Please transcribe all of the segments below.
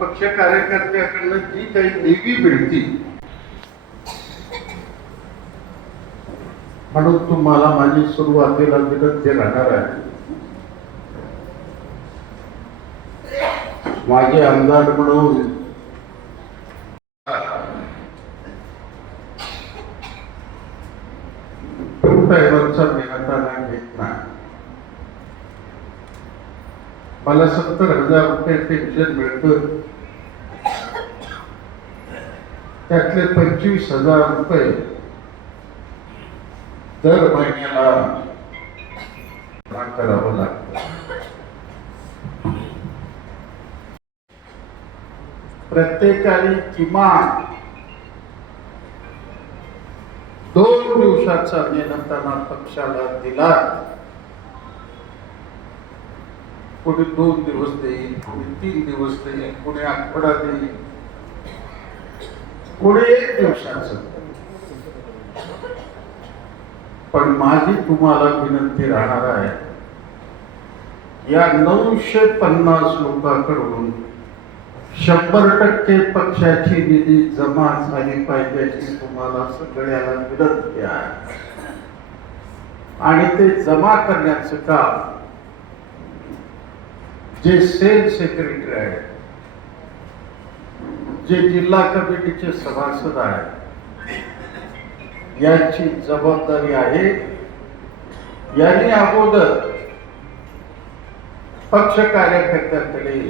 पक्ष कार्यकर्त्याकडनं जी काही देवी मिळती म्हणून तुम्हाला माझी सुरुवातीला विनंती राहणार आहे. माझे आमदार म्हणून साहेबांचा मेहता हाताला घेत नाही. मला सत्तर हजार रुपये पेन्शन मिळतं त्यातले पंचवीस हजार रुपये दर महिन्याला जमा करावं लागत. प्रत्येकाने किमान दोन दिवसाचा मेहनताना पक्षाला दिला. कोणी दोन दिवस देईल कोणी तीन दिवस देईल कोणी आठवडा देईल कोणी एक दिवसाच. पण माझी तुम्हाला विनंती राहणार आहे या नऊशे पन्नास लोकांकडून शंभर टक्के पक्षाची निधी जमा झाली पाहिजे तुम्हाला सगळ्याला विनंती आहे. आणि ते जमा करण्याचं काम जे सेल सेक्रेटरी आहेत जे जिल्हा कमिटीचे सभासद आहेत यांची जबाबदारी आहे. यांनी अगोदर पक्ष कार्यकर्त्यांकडे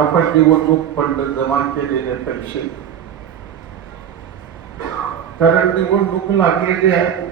आपण निवडणूक फंड जमा केलेले पैसे. कारण निवडणूक लागलेली आहे.